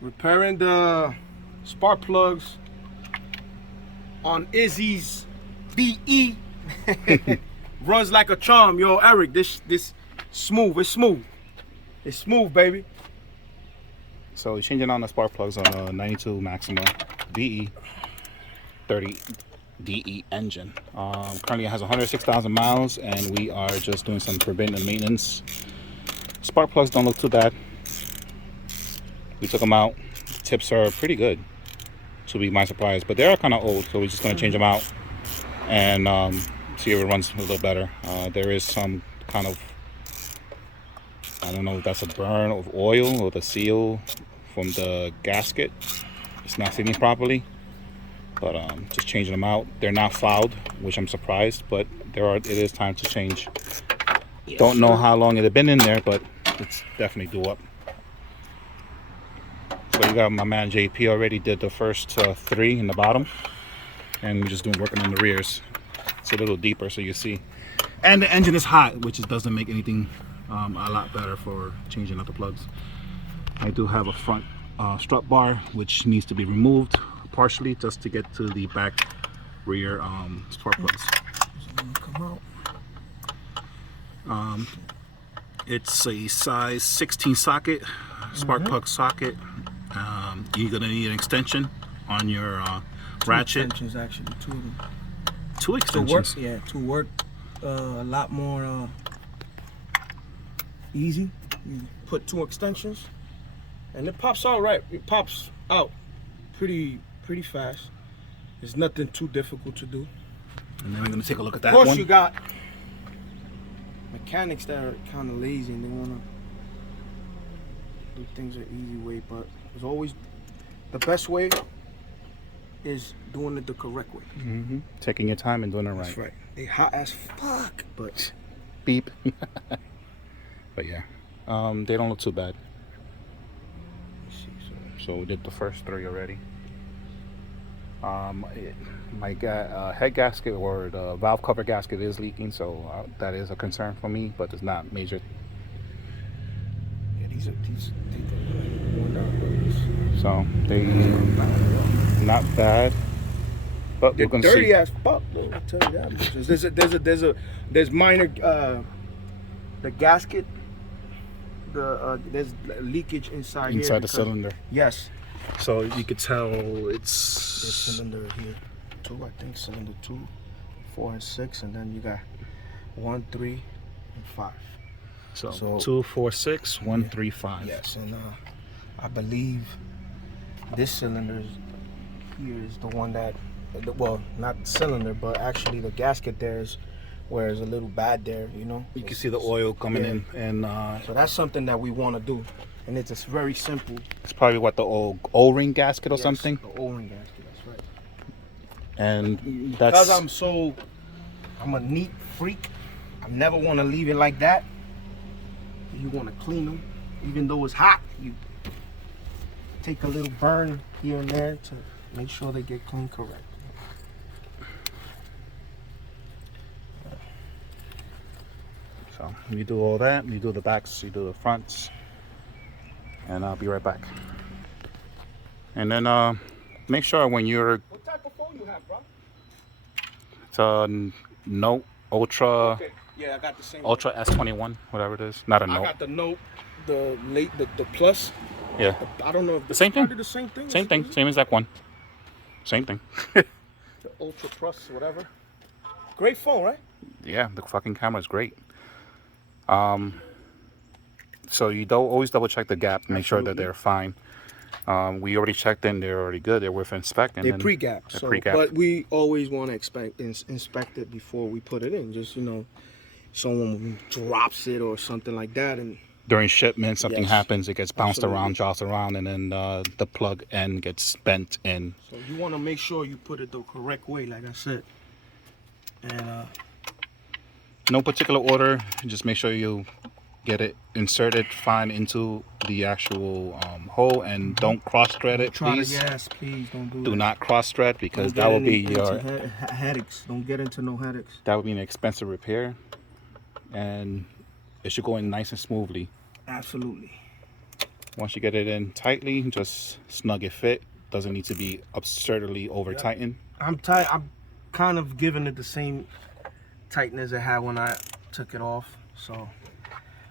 Repairing the spark plugs on Izzy's VE. Runs like a charm, yo, Eric. This smooth. It's smooth. It's smooth, baby. So we're changing on the spark plugs on a 92 Maxima VE30DE engine. Currently it has 106,000 miles, and we are just doing some preventive maintenance. Spark plugs don't look too bad. We took them out. The tips are pretty good, to be my surprise, but they are kind of old, so we're just going to change them out and see if it runs a little better. There is some kind of, I don't know if that's a burn of oil or the seal from the gasket. It's not sealing properly, but just changing them out. They're not fouled, which I'm surprised, but it is time to change. Yes, don't know how long it had been in there, but it's definitely due up. So you got my man JP already did the first 3 in the bottom, and we're just working on the rears. It's a little deeper so you see. And the engine is hot, which doesn't make anything a lot better for changing out the plugs. I do have a front strut bar which needs to be removed partially just to get to the back rear spark plugs. Come out. It's a size 16 socket, spark plug socket. You're gonna need an extension on your ratchet. Extensions, actually, 2 of them. 2 extensions. To work a lot more easy. You put 2 extensions, and it pops out right. It pops out pretty fast. There's nothing too difficult to do. And then we're gonna take a look at that one. Of one. course, you got mechanics that are kind of lazy and they wanna do things an easy way, but there's always the best way is doing it the correct way. Taking your time and doing it right. That's right. They hot as fuck, but beep. But yeah, they don't look too bad. So we did the first 3 already. My head gasket or the valve cover gasket is leaking, so that is a concern for me, but it's not major. Yeah, these are so they not bad, but they're we're gonna dirty see. as fuck, though. I'll tell you that. There's minor the gasket. There's leakage inside the cylinder. Yes. So you could tell it's there's cylinder here, 2, I think, cylinder 2, 4 and 6, and then you got 1, 3, and 5. So 2, 4, 6, 1, 3, 5. Yes, and I believe this cylinder here is the one that, well, not the cylinder, but actually the gasket there is where it's a little bad there, you know. You can see the oil coming in, and so that's something that we want to do, and it's just very simple. It's probably what, the old O-ring gasket or something. The O-ring gasket, that's right. And that's because I'm a neat freak. I never want to leave it like that. You want to clean them, even though it's hot. You take a little burn here and there to make sure they get clean correct. So you do all that, you do the backs, you do the fronts, and I'll be right back. And then make sure when you're... What type of phone you have, bro? It's a Note Ultra. Okay. Yeah, I got the same. Ultra S21, whatever it is. Not a Note. I got the Note, the Plus. Yeah. I don't know if the same thing. The same thing. Same thing. Same exact one. Same thing. The Ultra Plus, whatever. Great phone, right? Yeah, the fucking camera is great. So you always double check the gap, make sure that they're fine. We already checked in; they're already good. They're worth inspecting. They're pre-gap, but we always want to inspect it before we put it in. Just, you know, someone drops it or something like that, and during shipment something happens, it gets bounced around, drops around, and then the plug end gets bent in. So you want to make sure you put it the correct way, like I said. And no particular order, just make sure you get it inserted fine into the actual hole, and don't cross thread it, please. Yes, please don't do that. Do not cross thread, because that will be your headaches. Don't get into no headaches. That would be an expensive repair, and it should go in nice and smoothly. Absolutely. Once you get it in tightly, just snug it fit. Doesn't need to be absurdly over tightened. I'm kind of giving it the same tightness it had when I took it off. So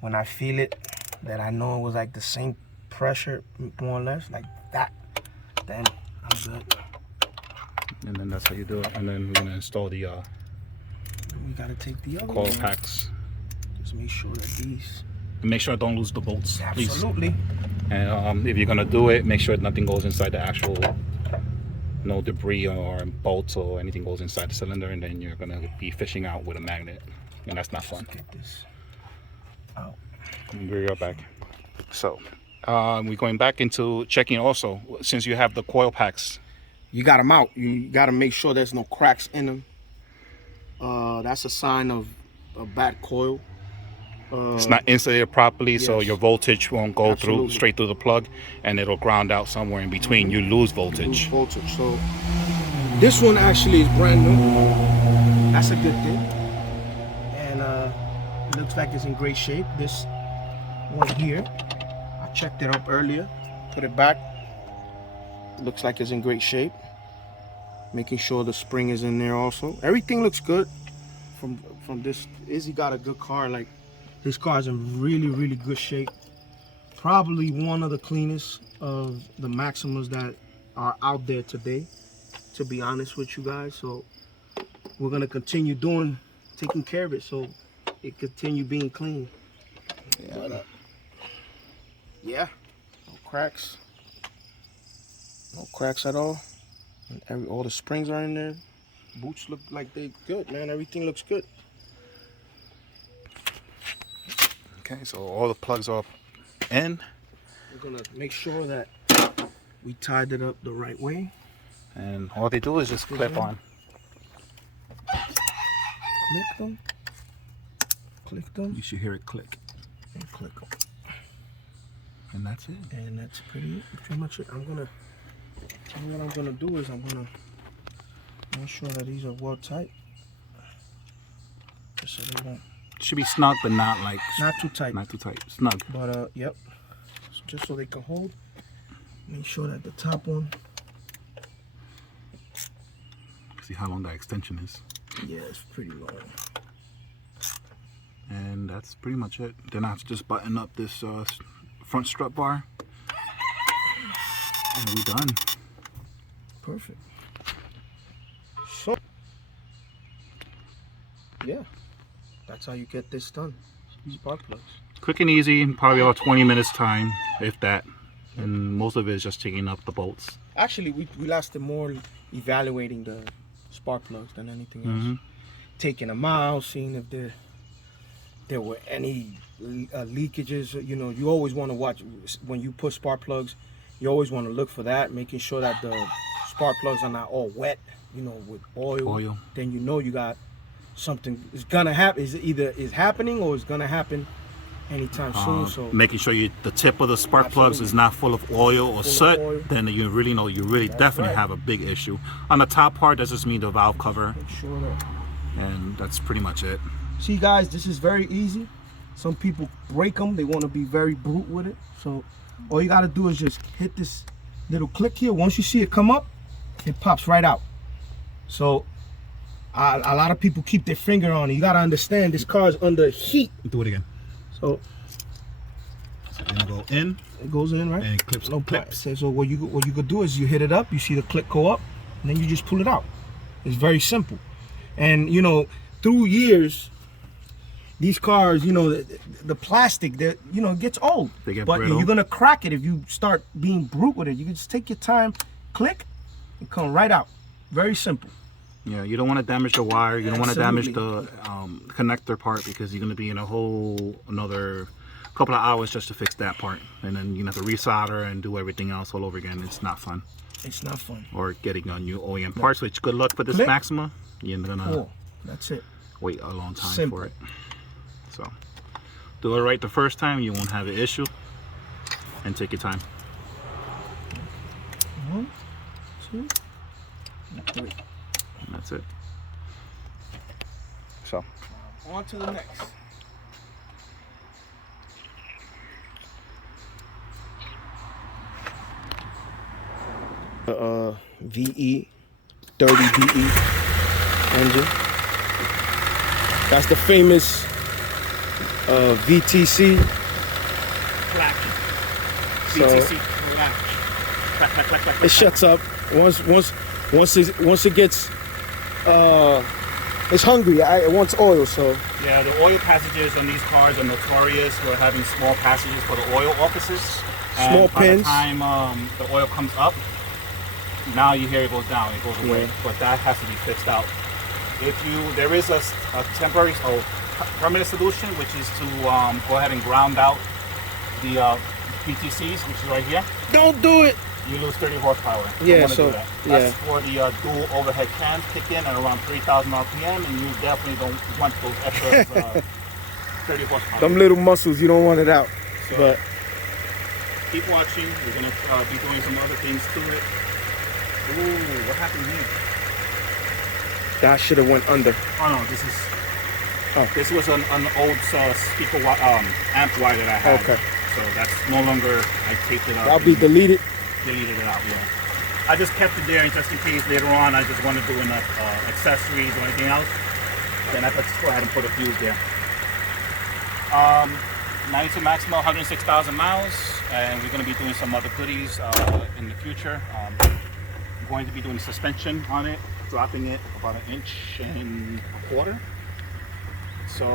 when I feel it, that I know it was like the same pressure, more or less, like that, then I'm good. And then that's how you do it. And then we're gonna install the We gotta take the other coil one. packs. Just make sure that these. And make sure I don't lose the bolts, please. Absolutely. And if you're gonna do it, make sure nothing goes inside the actual, no debris or bolts or anything goes inside the cylinder, and then you're gonna be fishing out with a magnet, and that's not fun. Let's get this out. We'll be right back. So we're going back into checking also, since you have the coil packs. You got them out. You got to make sure there's no cracks in them. That's a sign of a bad coil. It's not insulated properly, so yes. your voltage won't go Absolutely. through straight through the plug, and it'll ground out somewhere in between. You lose voltage. So this one actually is brand new. That's a good thing. And it looks like it's in great shape. This one here, I checked it up earlier, put it back. It looks like it's in great shape. Making sure the spring is in there also. Everything looks good from this. Izzy got a good car. Like, this car is in really good shape. Probably one of the cleanest of the Maximas that are out there today, to be honest with you guys. So we're gonna continue taking care of it so it continue being clean. Yeah, no cracks at all. And all the springs are in there. Boots look like they good, man. Everything looks good. Okay, so all the plugs are in. We're gonna make sure that we tied it up the right way. And all they do is just clip on. Click them, You should hear it click. and click them. And that's it. And that's pretty much it. What I'm gonna do is I'm gonna make sure that these are well tight, just so they won't. Should be snug, but not like Not too tight. Not too tight. Snug. But yep. So just so they can hold. Make sure that the top one. See how long that extension is. Yeah, it's pretty long. And that's pretty much it. Then I have to just button up this front strut bar, and we're done. Perfect. So yeah, that's how you get this done. Spark plugs. Quick and easy, probably about 20 minutes time, if that. And most of it is just taking up the bolts. Actually, we lasted more evaluating the spark plugs than anything else. Taking them out, seeing if there were any leakages. You know, you always want to watch when you put spark plugs. You always want to look for that, making sure that the spark plugs are not all wet, you know, with oil. Then you know you got something is gonna happen. Is happening or is gonna happen anytime soon. So making sure the tip of the spark plugs is not full of oil or soot, then you really know definitely have a big issue. On the top part, that just means the valve cover. make sure that. And that's pretty much it. See guys, this is very easy. Some people break them. They want to be very brute with it. So all you got to do is just hit this little click here. Once you see it come up, it pops right out. So a lot of people keep their finger on it. You got to understand this car is under heat. Do it again. So and go in. it goes in, right? And it clips. No clips. So what you could do is you hit it up. You see the click go up, and then you just pull it out. It's very simple. And you know, through years, these cars, you know, the plastic, that you know, it gets old. They get but brittle. you're gonna crack it if you start being brute with it. You can just take your time, click, and come right out. Very simple. Yeah, you don't want to damage the wire. You don't want to damage Absolutely. the connector part, because you're going to be in another couple of hours just to fix that part, and then you have to resolder and do everything else all over again. It's not fun. It's not fun. Or getting a new OEM parts, which good luck with this Click. Maxima. You're gonna Cool. That's it. wait a long time Simple. for it. So do it right the first time, you won't have an issue, and take your time. 1, 2, 3. And that's it. So On to the next. VE30DE engine. That's the famous VTC. Clack. So VTC clack. Clack, clack, clack, clack, it shuts up once it gets it's hungry. It wants oil, so Yeah, the oil passages on these cars are notorious for having small passages for the oil offices. And small by pins. the time the oil comes up, now you hear it goes down, it goes away. Yeah. But that has to be fixed out. There is a temporary, permanent solution, which is to go ahead and ground out the PTCs, which is right here. Don't do it. You lose 30 horsepower. Yeah, Don't wanna so do that. That's for the dual overhead cams kick in at around 3,000 RPM, and you definitely don't want those extra 30 horsepower. Them little muscles, you don't want it out. So, But keep watching. We're gonna be doing some other things to it. Ooh, what happened here? that should have went under. Oh no, this is. Oh. This was an old speaker amp wire that I had. Okay. So that's no longer. I taped it up. That'll be deleted. Deleted it out. Yeah. I just kept it there just in case later on I just want to do enough accessories or anything else. Then I could just go ahead and put a fuse there. 92 Maxima, 106,000 miles, and we're going to be doing some other goodies in the future. I'm going to be doing suspension on it, dropping it about 1.25 inches. So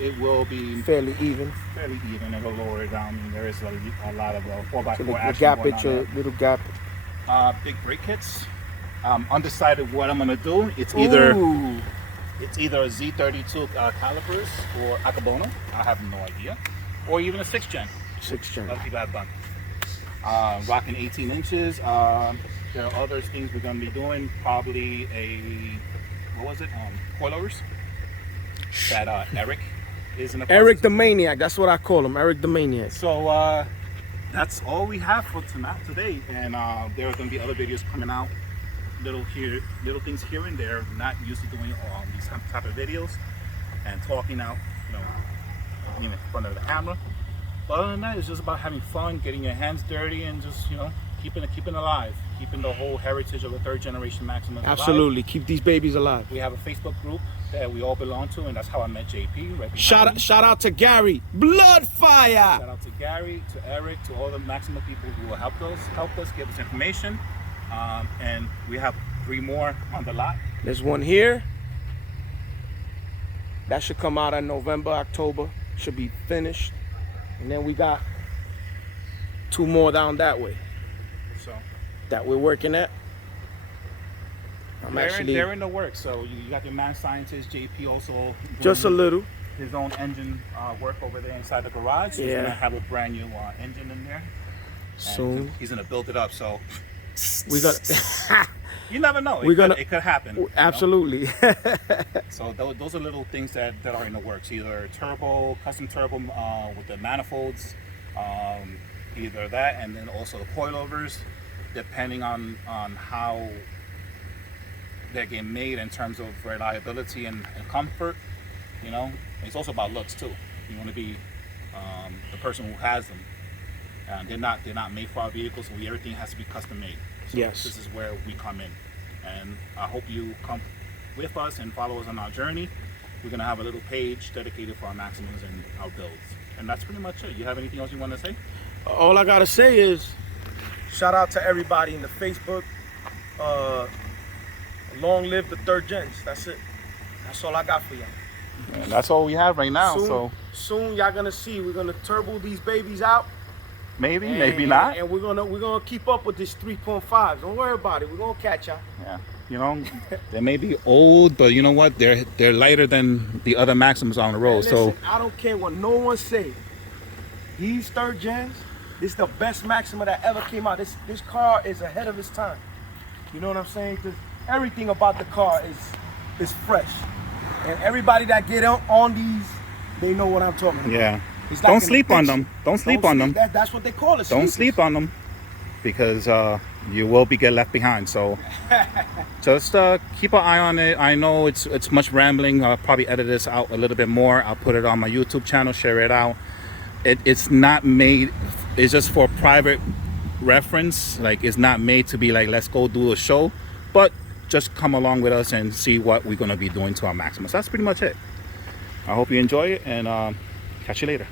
it will be Fairly even. fairly even. It'll lower it down. There is a lot of 4x4 So the action gap going at on your there. little gap. Big brake kits. Undecided what I'm gonna do. It's either Ooh. a Z32 calipers or Akabono. I have no idea. Or even a 6th gen. 6th gen. A lot of people have done. Rocking 18 inches. There are other things we're gonna be doing. Probably coilovers. That Eric is in the Eric process. the Maniac. That's what I call him. Eric the Maniac. So that's all we have for today, and there are going to be other videos coming out, little things here and there. Not used to doing these type of videos and talking out, in front of the camera. But other than that, it's just about having fun, getting your hands dirty, and just keeping it alive, keeping the whole heritage of the 3rd generation Maxima alive. Absolutely. Keep these babies alive. We have a Facebook group that we all belong to, and that's how I met JP. Right Shout out to Gary. Blood fire. Shout out to Gary, to Eric, to all the Maxima people who will help us, give us information. And we have 3 more on the lot. There's one here. That should come out in November, October. Should be finished. And then we got 2 more down that way So that we're working at. they're in the works. So you got your man scientist JP also Just a doing little. his own engine work over there inside the garage. He's Yeah. gonna have a brand new engine in there. And Soon. he's gonna build it up. So We got you never know. It could happen. absolutely. So those are little things that are in the works. Either custom turbo with the manifolds, either that, and then also the coilovers, depending on how they're getting made in terms of reliability and comfort. It's also about looks too. You want to be the person who has them. They're not made for our vehicles, so everything has to be custom made. So Yes. This is where we come in, and I hope you come with us and follow us on our journey. We're gonna have a little page dedicated for our Maximas and our builds, and that's pretty much it. You have anything else you want to say? All I gotta say is shout out to everybody in the Facebook. Long live the 3rd gens. That's it. That's all I got for y'all. And that's all we have right now. Soon y'all gonna see we're gonna turbo these babies out. Maybe, And- maybe not. And we're gonna keep up with this 3.5. Don't worry about it. We're gonna catch y'all. Yeah, they may be old, but you know what? They're lighter than the other Maxims on the road. Listen, So I don't care what no one say. These 3rd gens, this is the best Maxima that ever came out. This car is ahead of its time. You know what I'm saying? Everything about the car is fresh. And everybody that get on these, they know what I'm talking about. yeah, It's like don't an sleep on addiction. them. Don't sleep on them. That's what they call it. Don't sleep on them, because you will get left behind. So just keep an eye on it. I know it's much rambling. I'll probably edit this out a little bit more. I'll put it on my YouTube channel, share it out. It's not made. It's just for private reference. Like, it's not made to be like, let's go do a show, but just come along with us and see what we're going to be doing to our Maxima. So that's pretty much it. I hope you enjoy it, and catch you later.